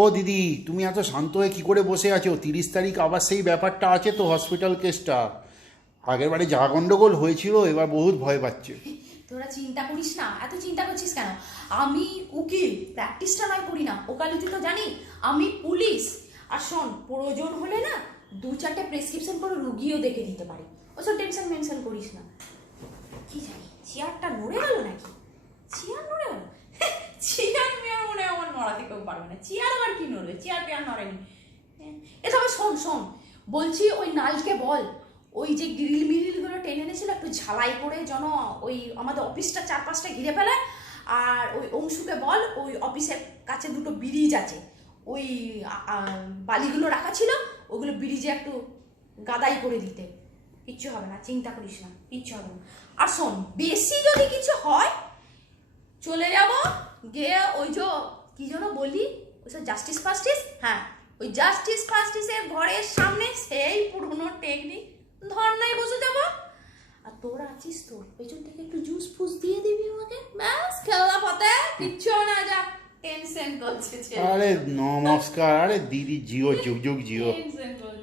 ও দিদি, তুমি এত শান্ত হয়ে কি করে বসে আছো? 30 তারিখ আবার সেই ব্যাপারটা আছে তো, হসপিটাল কেসটা। আগের বারে যা গন্ডগোল হয়েছিল, এবার বহুত ভয় পাচ্ছে। তোরা চিন্তা করিস না, এত চিন্তা করছিস কেন? আমি উকিল, প্র্যাকটিসটা নয় করি না, ওকালতি তো জানি। আমি পুলিশ। আর শোন, প্রয়োজন হলে না 2-4টে প্রেসক্রিপশন করে রুগীও দেখে দিতে পারি। ওসব টেনশন মেনশন করিস না। কি জানি চেয়ারটা নড়ে গেল নাকি? চেয়ার নড়ে গেল? চেয়ার মেয়ার মনে হয় আমার নড়াতে কেউ পারবে না। চেয়ার আবার কি নড়বে? Chair pair নড়েনি। এ তবে শোন শোন, বলছি ওই নালকে বল ওই যে গ্রিল মিরিলগুলো টেনে এনেছিল একটু ঝালাই করে যেন ওই আমাদের অফিসটা 4-5টা ঘিরে ফেলে। আর ওই অংশুকে বল ওই অফিসের কাছে 2টো ব্রিজ আছে, ওই বালিগুলো রাখা ছিল, ওগুলো ব্রিজে একটু গাদাই করে দিতে। কিচ্ছু হবে না, চিন্তা করিস না, কিচ্ছু হবে না। আর শোন, বেশি যদি কিছু হয় চলে যাব গিয়ে ওই যে কি যেন বলি, ওইসব জাস্টিস ফাস্টিস, হ্যাঁ ওই জাস্টিস ফাস্টিসের ঘরের সামনে সেই পুরনো টেকনিক ধর্নায় বসে যাবো। আর তোরা আছিস, তোর পেছন থেকে একটু জুস ফুস দিয়ে দিবি আমাকে, ব্যাস খেলা পথে, কিচ্ছু হবে না। যা টেনশন করছে। আরে নমস্কার, আরে দিদি জিও, যুগ যুগ জিও। টেনশন করছে।